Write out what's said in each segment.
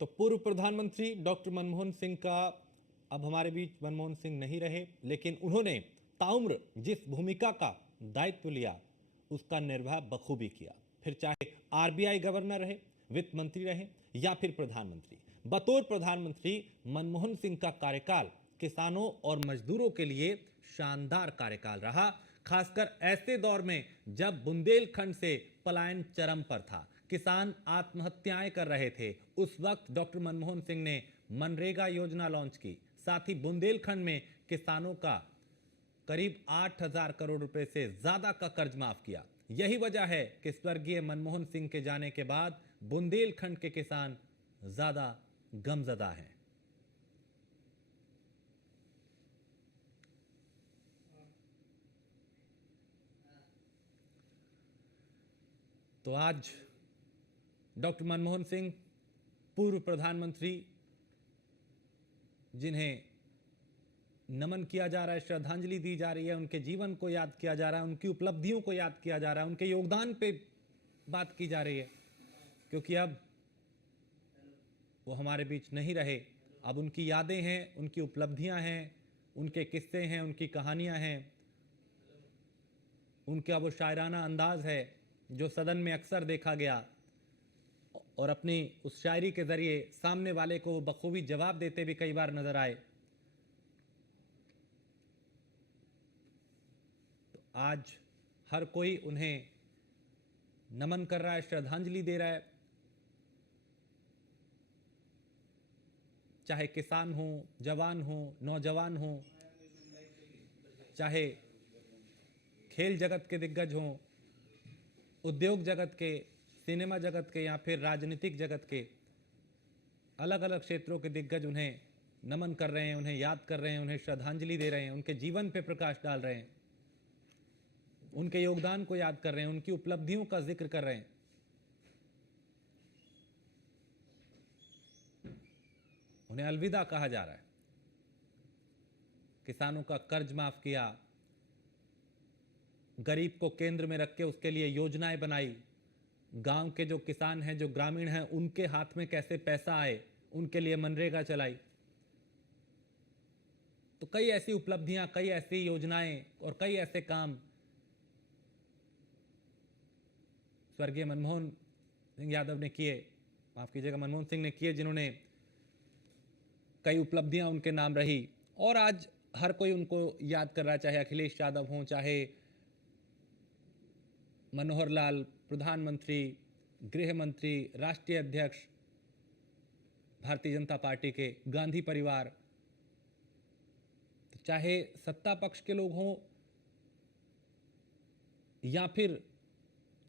तो पूर्व प्रधानमंत्री डॉक्टर मनमोहन सिंह का अब हमारे बीच मनमोहन सिंह नहीं रहे, लेकिन उन्होंने ताउम्र जिस भूमिका का दायित्व लिया उसका निर्वाह बखूबी किया। फिर चाहे आरबीआई गवर्नर रहे, वित्त मंत्री रहे या फिर प्रधानमंत्री, बतौर प्रधानमंत्री मनमोहन सिंह का कार्यकाल किसानों और मजदूरों के लिए शानदार कार्यकाल रहा, खासकर ऐसे दौर में जब बुंदेलखंड से पलायन चरम पर था, किसान आत्महत्याएं कर रहे थे। उस वक्त डॉक्टर मनमोहन सिंह ने मनरेगा योजना लॉन्च की, साथ ही बुंदेलखंड में किसानों का करीब 8,000 करोड़ रुपए से ज्यादा का कर्ज माफ किया। यही वजह है कि स्वर्गीय मनमोहन सिंह के जाने के बाद बुंदेलखंड के किसान ज्यादा गमजदा हैं। तो आज डॉक्टर मनमोहन सिंह, पूर्व प्रधानमंत्री, जिन्हें नमन किया जा रहा है, श्रद्धांजलि दी जा रही है, उनके जीवन को याद किया जा रहा है, उनकी उपलब्धियों को याद किया जा रहा है, उनके योगदान पे बात की जा रही है, क्योंकि अब वो हमारे बीच नहीं रहे। अब उनकी यादें हैं, उनकी उपलब्धियां हैं, उनके किस्से हैं, उनकी कहानियां हैं, उनका वो शायराना अंदाज है जो सदन में अक्सर देखा गया, और अपनी उस शायरी के जरिए सामने वाले को बखूबी जवाब देते भी कई बार नजर आए। तो आज हर कोई उन्हें नमन कर रहा है, श्रद्धांजलि दे रहा है, चाहे किसान हो, जवान हो, नौजवान हो, चाहे खेल जगत के दिग्गज हों, उद्योग जगत के, सिनेमा जगत के या फिर राजनीतिक जगत के, अलग अलग क्षेत्रों के दिग्गज उन्हें नमन कर रहे हैं, उन्हें याद कर रहे हैं, उन्हें श्रद्धांजलि दे रहे हैं, उनके जीवन पे प्रकाश डाल रहे हैं, उनके योगदान को याद कर रहे हैं, उनकी उपलब्धियों का जिक्र कर रहे हैं। उन्हें अलविदा कहा जा रहा है। किसानों का कर्ज माफ किया, गरीब को केंद्र में रख के उसके लिए योजनाएं बनाई, गांव के जो किसान हैं, जो ग्रामीण हैं, उनके हाथ में कैसे पैसा आए, उनके लिए मनरेगा चलाई। तो कई ऐसी उपलब्धियां, कई ऐसी योजनाएं और कई ऐसे काम स्वर्गीय मनमोहन सिंह यादव ने किए, माफ कीजिएगा, मनमोहन सिंह ने किए, जिन्होंने कई उपलब्धियां उनके नाम रही। और आज हर कोई उनको याद कर रहा है, चाहे अखिलेश यादव हों, चाहे मनोहर लाल, प्रधानमंत्री, गृह मंत्री, राष्ट्रीय अध्यक्ष भारतीय जनता पार्टी के, गांधी परिवार, तो चाहे सत्ता पक्ष के लोग हों या फिर,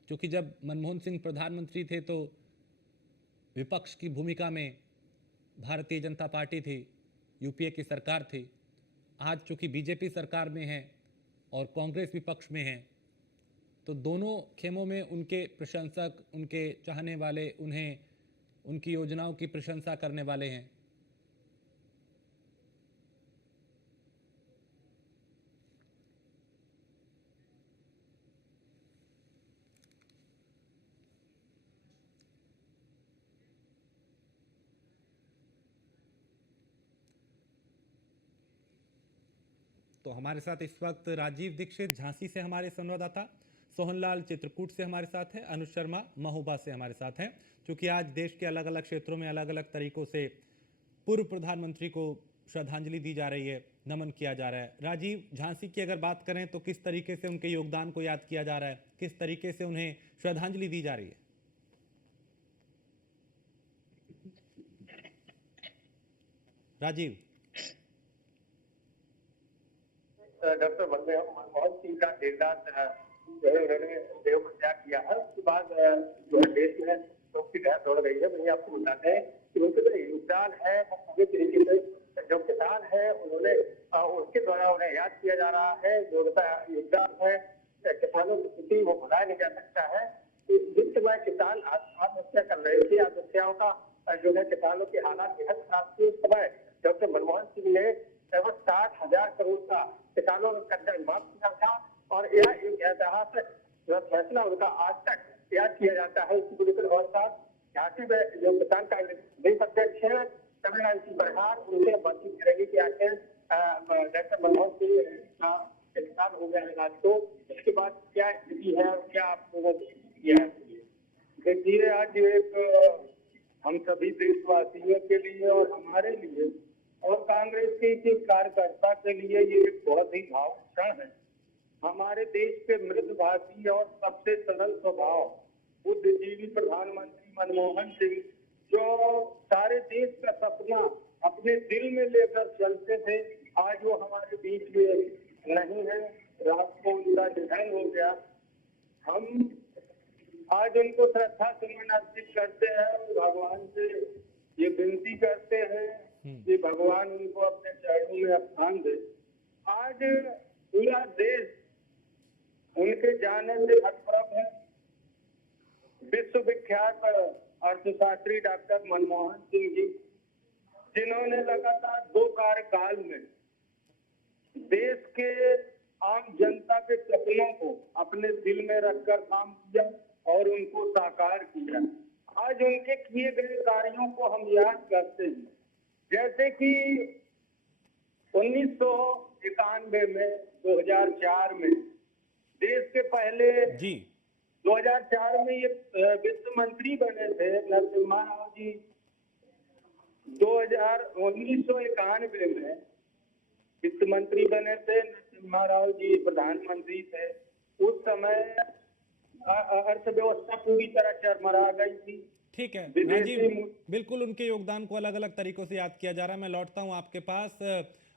क्योंकि जब मनमोहन सिंह प्रधानमंत्री थे तो विपक्ष की भूमिका में भारतीय जनता पार्टी थी, यूपीए की सरकार थी। आज चूंकि बीजेपी सरकार में है और कांग्रेस विपक्ष में है, तो दोनों खेमों में उनके प्रशंसक, उनके चाहने वाले, उन्हें उनकी योजनाओं की प्रशंसा करने वाले हैं। तो हमारे साथ इस वक्त राजीव दीक्षित झांसी से हमारे संवाददाता, सोहनलाल चित्रकूट से हमारे साथ हैं, अनुज शर्मा महोबा से हमारे साथ हैं। क्योंकि आज देश के अलग अलग क्षेत्रों में अलग अलग तरीकों से पूर्व प्रधानमंत्री को श्रद्धांजलि दी जा रही है, नमन किया जा रहा है। राजीव, झांसी की अगर बात करें तो किस तरीके से उनके योगदान को याद किया जा रहा है, किस तरीके से उन्हें श्रद्धांजलि दी जा रही है? राजीव। डॉक्टर मनमोहन सिंह का देर रात जो है उन्होंने देह को त्याग किया है। उसके बाद जो है देश में शोक की लहर दौड़ रही है। वहीं आपको बताते हैं कि उनके जो योगदान है वो पूरे तरीके से जो किसान है उन्होंने उसके द्वारा उन्हें याद किया जा रहा है। जो उनका योगदान है किसानों की स्थिति वो भुलाया नहीं जा सकता है। जिस समय किसान आत्महत्या कर रहे थे, आत्महत्याओं का जो है किसानों की हालात बेहद खराब थी, उस समय डॉक्टर मनमोहन सिंह ने 60,000 करोड़ का किसानों का कर्ज माफ किया था। और यह एक ऐतिहासिक फैसला उनका आज तक याद किया जाता है। इसी को लेकर और साथ झांसी में जो किसान कांग्रेस प्रदेश अध्यक्ष अटल जी प्रधान उनसे बातचीत करेंगे कि आखिर डॉक्टर मनमोहन सिंह का इंतकाल हो गया है आज तो इसके बाद क्या स्थिति है और क्या आप लोगों ने किया है। देखिए आज एक हम सभी देशवासियों के लिए और हमारे लिए और कांग्रेस के एक कार्यकर्ता के लिए ये एक बहुत ही भावुक क्षण है। हमारे देश के मृदभाषी और सबसे सरल स्वभाव बुद्धिजीवी प्रधानमंत्री मनमोहन सिंह जो सारे देश का सपना अपने दिल में लेकर चलते थे, आज वो हमारे बीच में नहीं है। रात को उनका निधन हो गया। हम आज उनको श्रद्धा सुमन अर्पित करते हैं और भगवान से ये विनती करते हैं कि भगवान उनको अपने चरणों में स्थान दे। आज पूरा देश उनके जाने से हतप्रभ है। विश्व विख्यात अर्थशास्त्री डॉक्टर मनमोहन सिंह जी, जिन्होंने लगातार 2 कार्यकाल में देश के आम जनता के सपनों को अपने दिल में रखकर काम किया और उनको साकार किया। आज उनके किए गए कार्यों को हम याद करते हैं, जैसे कि 1991 में 2004 में देश के पहले जी 2004 में ये वित्त मंत्री बने थे नरसिम्हा राव जी। 1991 में वित्त मंत्री बने थे, नरसिम्हा राव जी प्रधानमंत्री थे। उस समय अर्थव्यवस्था पूरी तरह चरमरा गई थी। ठीक है राजीव, बिल्कुल उनके योगदान को अलग अलग तरीकों से याद किया जा रहा है। मैं लौटता हूं आपके पास।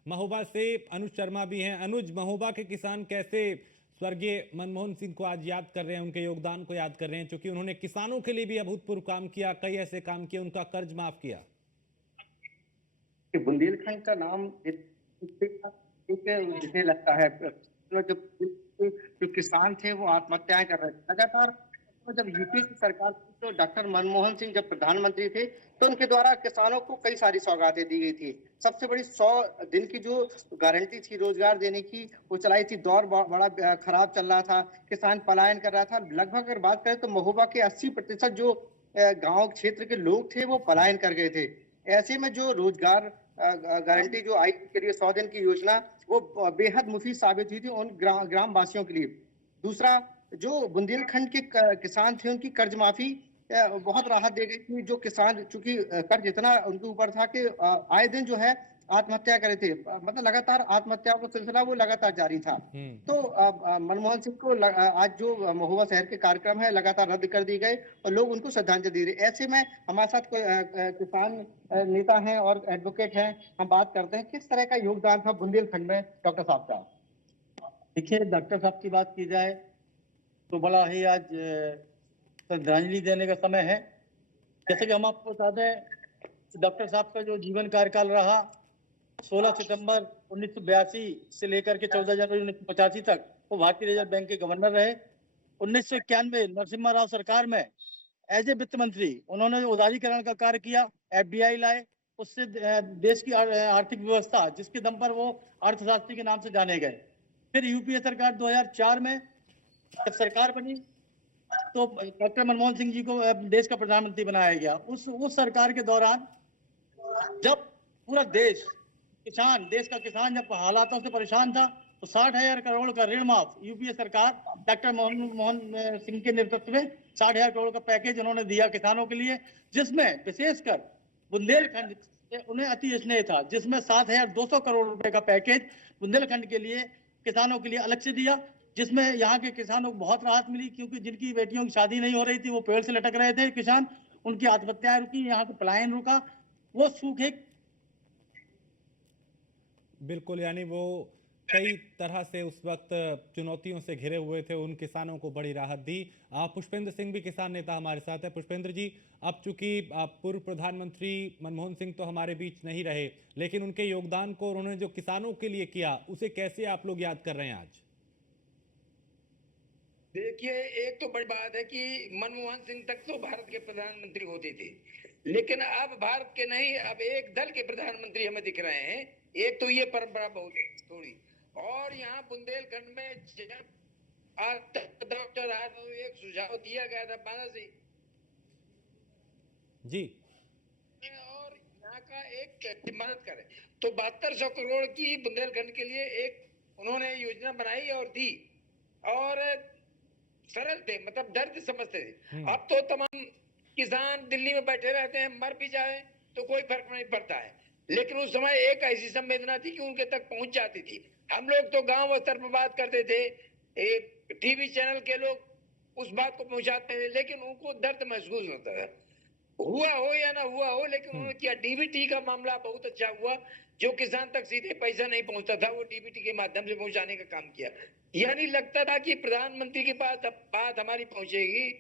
महोबा से अनुज शर्मा भी हैं। अनुज, महोबा के किसान कैसे स्वर्गीय मनमोहन सिंह को आज याद कर रहे हैं, उनके योगदान को याद कर रहे हैं, क्योंकि उन्होंने किसानों के लिए भी अभूतपूर्व काम किया, कई ऐसे काम किए, उनका कर्ज माफ किया। बुंदेलखंड का नाम मुझे लगता है जो किसान थे वो आत्महत्याएं कर रहे थे लगातार। जब यूपी की सरकार थी तो डॉक्टर मनमोहन सिंह जब प्रधानमंत्री थे तो उनके द्वारा किसानों को कई सारी सौगातें दी गई थी। सबसे बड़ी 100 दिन की जो गारंटी थी रोजगार देने की वो चलाई थी। दौर बड़ा खराब चल रहा था, किसान पलायन कर रहा था। लगभग अगर बात करें तो महोबा के 80% जो गांव क्षेत्र के लोग थे वो पलायन कर गए थे। ऐसे में जो रोजगार गारंटी जो आई के लिए 100 दिन की योजना वो बेहद मुफीद साबित हुई थी उन ग्राम वासियों के लिए। दूसरा, जो बुंदेलखंड के किसान थे उनकी कर्ज माफी बहुत राहत दे गई थी। जो किसान चूंकि कर्ज इतना उनके ऊपर था कि आए दिन जो है आत्महत्या करे थे, मतलब लगातार आत्महत्या का सिलसिला वो लगातार जारी था। तो मनमोहन सिंह को आज जो महोबा शहर के कार्यक्रम है लगातार रद्द कर दिए गए और लोग उनको श्रद्धांजलि दे रहे। ऐसे में हमारे साथ कोई किसान नेता हैं और एडवोकेट हैं, हम बात करते हैं किस तरह का योगदान था बुंदेलखंड में डॉक्टर साहब का। देखिए, डॉक्टर साहब की बात की जाए तो बड़ा ही आज श्रद्धांजलि देने का समय है। जैसे कि हम आपको बता दें, डॉक्टर साहब का जो जीवन कार्यकाल रहा 16 सितंबर 1982 से लेकर के 14 जनवरी 1985 तक वो भारतीय रिजर्व बैंक के गवर्नर रहे। 1991 नरसिम्हा राव सरकार में एज ए वित्त मंत्री उन्होंने उदारीकरण का कार्य किया, एफडीआई लाए, उससे देश की आर्थिक व्यवस्था जिसके दम पर वो अर्थशास्त्री के नाम से जाने गए। फिर यूपीए सरकार 2004 में जब सरकार बनी तो डॉक्टर मनमोहन सिंह जी को देश का प्रधानमंत्री बनाया गया। उस सरकार के दौरान जब पूरा देश का किसान जब हालातों से परेशान था तो 60,000 करोड़ का ऋण माफ यूपीए सरकार डॉक्टर मनमोहन सिंह के नेतृत्व में 60,000 करोड़ का पैकेज उन्होंने दिया किसानों के लिए, जिसमें विशेषकर बुंदेलखंड से उन्हें अति स्नेह था, जिसमें 7,200 करोड़ रुपए का पैकेज बुंदेलखंड के लिए किसानों के लिए अलग से दिया, जिसमें यहाँ के किसानों को बहुत राहत मिली। क्योंकि जिनकी बेटियों की शादी नहीं हो रही थी वो पेड़ से लटक रहे थे किसान, उनकी आत्महत्याएं रुकी, यहाँ का पलायन रुका, वो सूखे। बिल्कुल, यानी वो कई तरह से उस वक्त चुनौतियों से घिरे हुए थे, उन किसानों को बड़ी राहत दी। पुष्पेंद्र सिंह भी किसान नेता हमारे साथ है। पुष्पेंद्र जी, अब चूंकि पूर्व प्रधानमंत्री मनमोहन सिंह तो हमारे बीच नहीं रहे, लेकिन उनके योगदान को उन्होंने जो किसानों के लिए किया उसे कैसे आप लोग याद कर रहे हैं आज? देखिए, एक तो बड़ी बात है कि मनमोहन सिंह तक तो भारत के प्रधानमंत्री होते थे, लेकिन अब भारत के नहीं, अब एक दल के प्रधानमंत्री हमें दिख रहे हैं। एक तो ये परंपरा बहुत थोड़ी, और यहाँ बुंदेलखंड में डॉक्टर एक सुझाव दिया गया था 12 से जी, और यहाँ का एक मदद करे। तो 7200 करोड़ की बुंदेलखंड के लिए एक उन्होंने योजना बनाई और दी, और सरल थे, मतलब दर्द समझते थे। अब तो तमाम किसान दिल्ली में बैठे रहते हैं, मर भी जाए तो कोई फर्क नहीं पड़ता है, लेकिन उस समय एक ऐसी संवेदना थी कि उनके तक पहुंच जाती थी। हम लोग तो गांव स्तर पर बात करते थे, एक टीवी चैनल के लोग उस बात को पहुंचाते थे, लेकिन उनको दर्द महसूस होता था। हुआ हो या ना हुआ हो, लेकिन उन्होंने किया। डीबीटी का मामला बहुत अच्छा हुआ, जो किसान तक सीधे पैसा नहीं पहुंचता था वो डीबीटी के माध्यम से पहुंचाने का काम किया। यानी लगता था कि प्रधानमंत्री के पास अब बात हमारी पहुंचेगी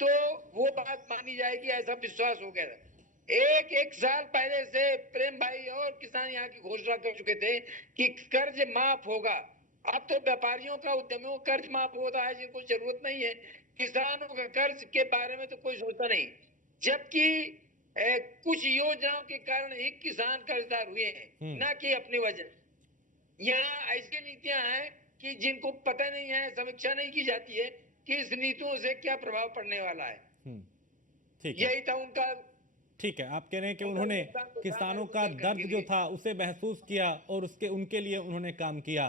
तो वो बात मानी जाएगी, ऐसा विश्वास हो गया था। एक साल पहले से प्रेम भाई और किसान यहाँ की घोषणा कर चुके थे कि कर्ज माफ होगा। अब तो व्यापारियों का, उद्यमियों का कर्ज माफ होता है जिनको जरूरत नहीं है, किसानों का कर्ज के बारे में तो कोई सोचता नहीं। जबकि कुछ योजनाओं के कारण ही किसान कर्जदार हुए हैं, ना कि अपनी वजह। यहाँ ऐसी नीतियां हैं कि जिनको पता नहीं है, समीक्षा नहीं की जाती है कि इस नीतियों से क्या प्रभाव पड़ने वाला है। ठीक है, यही था उनका। ठीक है। आप कह रहे हैं कि उन्होंने किसानों का दर्द जो था उसे महसूस किया और उसके उनके लिए उन्होंने काम किया।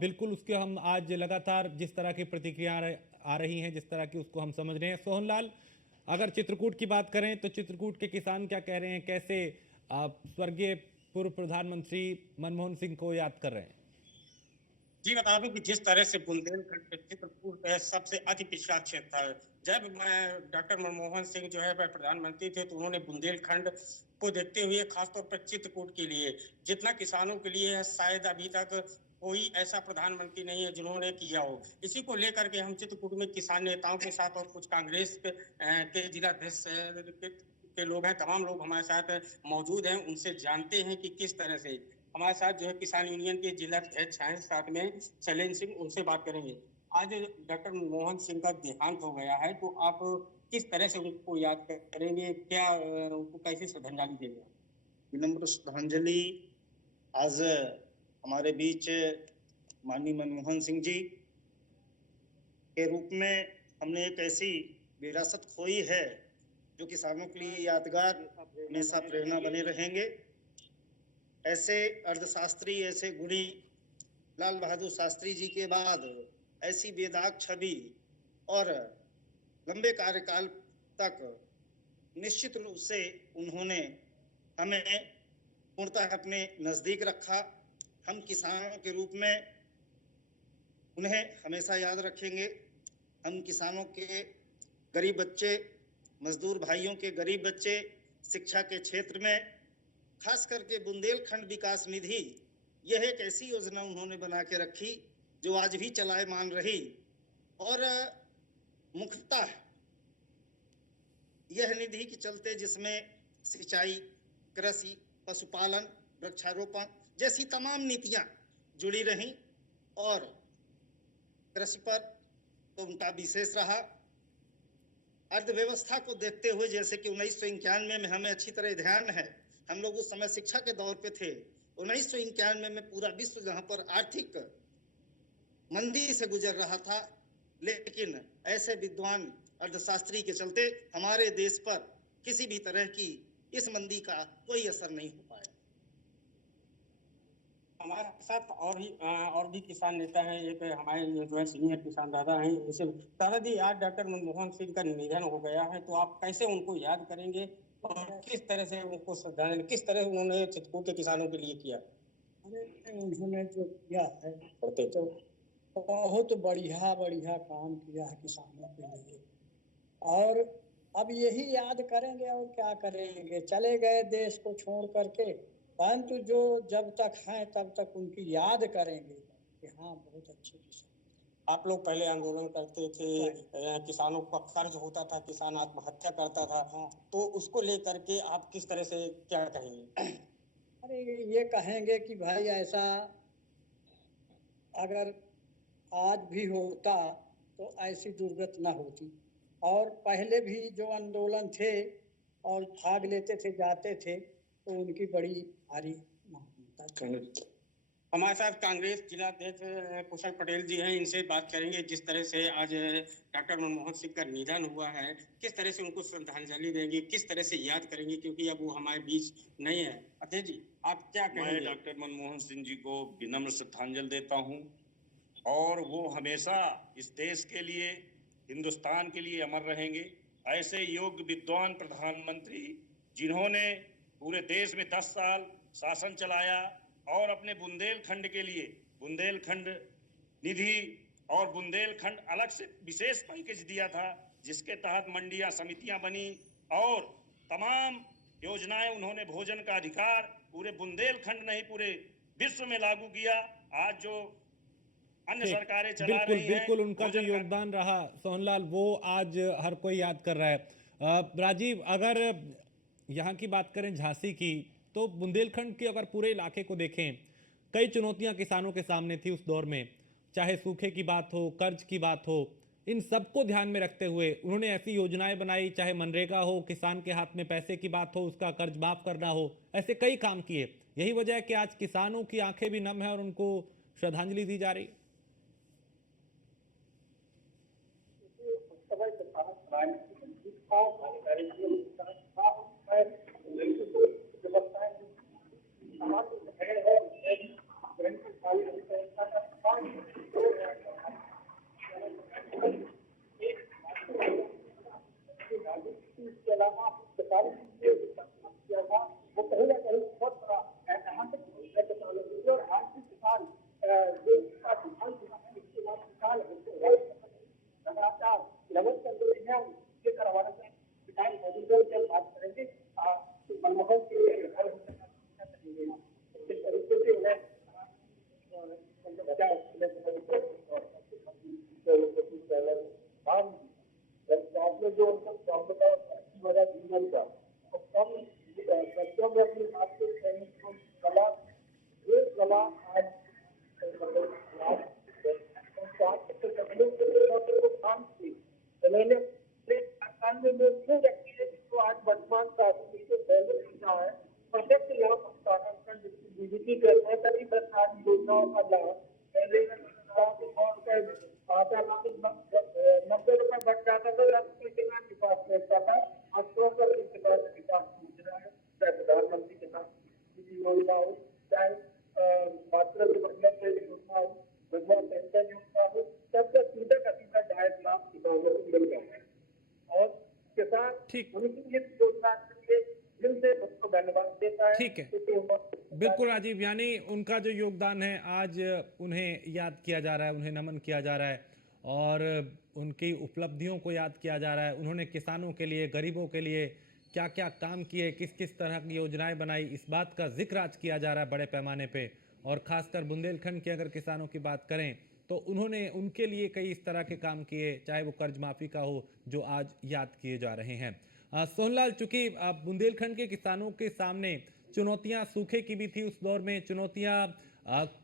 बिल्कुल, उसके हम आज लगातार जिस तरह की प्रतिक्रिया आ रही हैं, जिस तरह की उसको हम समझ रहे हैं। सोहनलाल, अगर चित्रकूट की बात करें तो चित्रकूट के किसान क्या कह रहे हैं, कैसे स्वर्गीय पूर्व प्रधानमंत्री मनमोहन सिंह को याद कर रहे हैं? जी, बता दूं कि जिस तरह से बुंदेलखंड चित्रकूट सबसे अति पिछड़ा क्षेत्र था। जब डॉक्टर मनमोहन सिंह जो है वह प्रधानमंत्री थे तो उन्होंने बुंदेलखंड को देखते हुए खासतौर पर चित्रकूट के लिए जितना किसानों के लिए है, शायद अभी तक कोई ऐसा प्रधानमंत्री नहीं है जिन्होंने किया हो। इसी को लेकर के हम चित्रकूट में किसान नेताओं के साथ और कुछ कांग्रेस के जिलाध्यक्ष के लोग हैं, तमाम लोग हमारे साथ मौजूद हैं। उनसे जानते हैं कि किस तरह से हमारे साथ जो है किसान यूनियन के जिला अध्यक्ष हैं, साथ में शैलेंद्र सिंह, उनसे बात करेंगे। आज डॉक्टर मनमोहन सिंह का देहांत हो गया है, तो आप किस तरह से उनको याद करेंगे, क्या उनको कैसे श्रद्धांजलि देंगे? विनम्र श्रद्धांजलि आज हमारे बीच माननीय मनमोहन सिंह जी के रूप में हमने एक ऐसी विरासत खोई है जो किसानों के लिए यादगार हमेशा प्रेरणा बने रहेंगे। ऐसे अर्थशास्त्री, ऐसे गुणी लाल बहादुर शास्त्री जी के बाद ऐसी बेदाग छवि और लंबे कार्यकाल तक निश्चित रूप से उन्होंने हमें पूर्णतः अपने नजदीक रखा। हम किसानों के रूप में उन्हें हमेशा याद रखेंगे। हम किसानों के गरीब बच्चे, मजदूर भाइयों के गरीब बच्चे, शिक्षा के क्षेत्र में खास करके बुंदेलखंड विकास निधि, यह एक ऐसी योजना उन्होंने बना के रखी जो आज भी चलायमान रही। और मुख्यतः यह निधि के चलते जिसमें सिंचाई, कृषि, पशुपालन, वृक्षारोपण जैसी तमाम नीतियां जुड़ी रहीं, और कृषि पर तो उनका विशेष रहा। अर्थव्यवस्था को देखते हुए, जैसे कि 1991 में हमें अच्छी तरह ध्यान है, हम लोग उस समय शिक्षा के दौर पे थे। 1991 में पूरा विश्व जहां पर आर्थिक मंदी से गुजर रहा था, लेकिन ऐसे विद्वान अर्थशास्त्री के चलते हमारे देश पर किसी भी तरह की इस मंदी का कोई असर नहीं हो पाया। हमारे साथ और भी किसान नेता हैं। एक हमारे जो है सीनियर किसान दादा हैं, उनसे दादाजी, आज डॉक्टर मनमोहन सिंह का निधन हो गया है, तो आप कैसे उनको याद करेंगे और किस तरह से उनको श्रद्धांजलि, किस तरह उन्होंने चित्रकूट के किसानों के लिए किया? उन्होंने जो किया है तो बहुत बढ़िया बढ़िया काम किया है किसानों के लिए, और अब यही याद करेंगे और क्या करेंगे। चले गए देश को छोड़ करके, परंतु जो जब तक हैं तब तक उनकी याद करेंगे कि हाँ बहुत अच्छे किसान। आप लोग पहले आंदोलन करते थे, किसानों का कर्ज होता था, किसान आत्महत्या करता था, तो उसको लेकर के आप किस तरह से क्या कहेंगे? अरे ये कहेंगे कि भाई ऐसा अगर आज भी होता तो ऐसी दुर्गति न होती, और पहले भी जो आंदोलन थे और भाग लेते थे, जाते थे, तो उनकी बड़ी भारी मान्यता थी। हमारे साथ कांग्रेस जिलाध्यक्ष कुशल पटेल जी हैं, इनसे बात करेंगे। जिस तरह से आज डॉक्टर मनमोहन सिंह का निधन हुआ है, किस तरह से उनको श्रद्धांजलि देंगे, किस तरह से याद करेंगे, क्योंकि अब वो हमारे बीच नहीं है। अध्यक्ष जी, आप क्या मैं कहेंगे? डॉक्टर मनमोहन सिंह जी को विनम्र श्रद्धांजलि देता हूं और वो हमेशा इस देश के लिए, हिंदुस्तान के लिए अमर रहेंगे। ऐसे योग्य विद्वान प्रधानमंत्री जिन्होंने पूरे देश में 10 साल शासन चलाया और अपने बुंदेलखंड के लिए बुंदेलखंड निधि और बुंदेलखंड अलग से विशेष पैकेज दिया था, जिसके तहत मंडियां, समितियां बनी और तमाम योजनाएं उन्होंने भोजन का अधिकार पूरे बुंदेलखंड नहीं पूरे विश्व में लागू किया। आज जो अन्य सरकारें चला बिल्कुल रही हैं, बिल्कुल उनका जो भोजन का योगदान रहा सोहनलाल, वो आज हर कोई याद कर रहा है। राजीव, अगर यहाँ की बात करें झांसी की, तो बुंदेलखंड के अगर पूरे इलाके को देखें, कई चुनौतियां किसानों के सामने थी उस दौर में, चाहे सूखे की बात हो, कर्ज की बात हो, इन सबको ध्यान में रखते हुए उन्होंने ऐसी योजनाएं बनाई, चाहे मनरेगा हो, किसान के हाथ में पैसे की बात हो, उसका कर्ज माफ करना हो, ऐसे कई काम किए। यही वजह है कि आज किसानों की आंखें भी नम है और उनको श्रद्धांजलि दी जा रही है। ठीक है, बिल्कुल राजीव, यानी उनका जो योगदान है आज उन्हें याद किया जा रहा है, उन्हें नमन किया जा रहा है और उनकी उपलब्धियों को याद किया जा रहा है। उन्होंने किसानों के लिए, गरीबों के लिए क्या क्या काम किए, किस किस तरह की योजनाएं बनाई, इस बात का जिक्र आज किया जा रहा है बड़े पैमाने पे। और खासकर बुंदेलखंड के अगर किसानों की बात करें तो उन्होंने उनके लिए कई इस तरह के काम किए, चाहे वो कर्ज माफी का हो, जो आज याद किए जा रहे हैं। सोहनलाल, चूंकि बुंदेलखंड के किसानों के सामने चुनौतियां सूखे की भी थी उस दौर में, चुनौतियां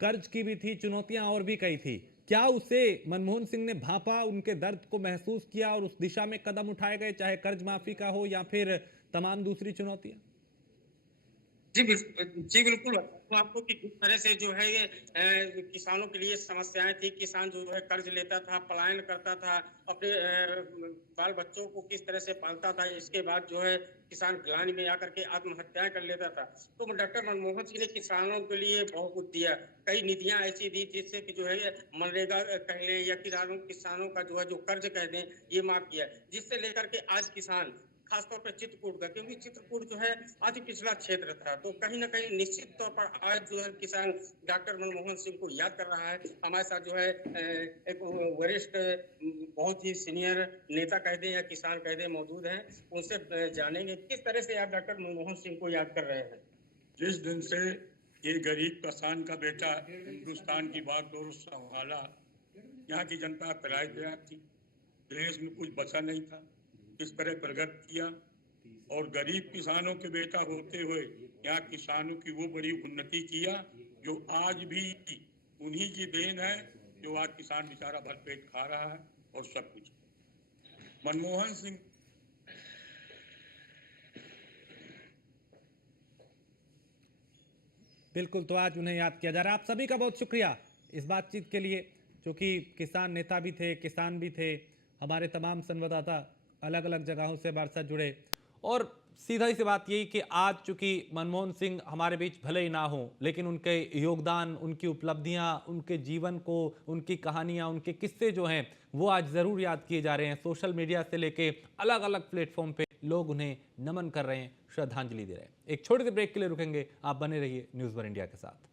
कर्ज की भी थी, चुनौतियां और भी कई थी, क्या उसे मनमोहन सिंह ने भांपा, उनके दर्द को महसूस किया और उस दिशा में कदम उठाए गए, चाहे कर्ज माफी का हो या फिर तमाम दूसरी चुनौतियां? जी बिल्कुल तो आपको कि किस तरह से जो है ये किसानों के लिए समस्याएं थी। किसान जो है कर्ज लेता था, पलायन करता था, अपने बाल बच्चों को किस तरह से पालता था, इसके बाद जो है किसान ग्लानि में आकर के आत्महत्याएं कर लेता था। तो डॉक्टर मनमोहन सिंह ने किसानों के लिए बहुत कुछ दिया, कई निधियां ऐसी दी जिससे कि जो है मनरेगा कह लें या किसानों का जो है जो कर्ज कह दें, ये माफ किया, जिससे लेकर के आज किसान खासतौर पर चित्रकूट का, क्योंकि चित्रकूट जो है अति पिछड़ा क्षेत्र था, तो कहीं ना कहीं निश्चित तौर पर आज जो है किसान डॉक्टर मनमोहन सिंह को याद कर रहा है। हमारे साथ जो है एक वरिष्ठ बहुत ही सीनियर नेता कह दें या किसान कह दें मौजूद हैं, उनसे जानेंगे किस तरह से आप डॉक्टर मनमोहन सिंह को याद कर रहे हैं। जिस दिन से ये गरीब किसान का बेटा हिंदुस्तान की बागडोर संभाला, यहाँ की जनता पराई तैयार थी, देश में कुछ बचा नहीं था, किस तरह प्रगति किया और गरीब किसानों के बेटा होते हुए यहाँ किसानों की वो बड़ी उन्नति किया जो आज भी उन्हीं की देन है, जो आज किसान बेचारा भरपेट खा रहा है और सब कुछ। मनमोहन सिंह बिल्कुल, तो आज उन्हें याद किया जा रहा है। आप सभी का बहुत शुक्रिया इस बातचीत के लिए, क्योंकि किसान नेता भी थे, किसान भी थे, हमारे तमाम संवाददाता अलग अलग जगहों से हमारे साथ जुड़े। और सीधा सी बात यही कि आज चूंकि मनमोहन सिंह हमारे बीच भले ही ना हो, लेकिन उनके योगदान, उनकी उपलब्धियां, उनके जीवन को, उनकी कहानियां, उनके किस्से जो हैं वो आज ज़रूर याद किए जा रहे हैं। सोशल मीडिया से लेके अलग अलग प्लेटफॉर्म पे लोग उन्हें नमन कर रहे हैं, श्रद्धांजलि दे रहे हैं। एक छोटे से ब्रेक के लिए रुकेंगे, आप बने रहिए न्यूज़ वन इंडिया के साथ।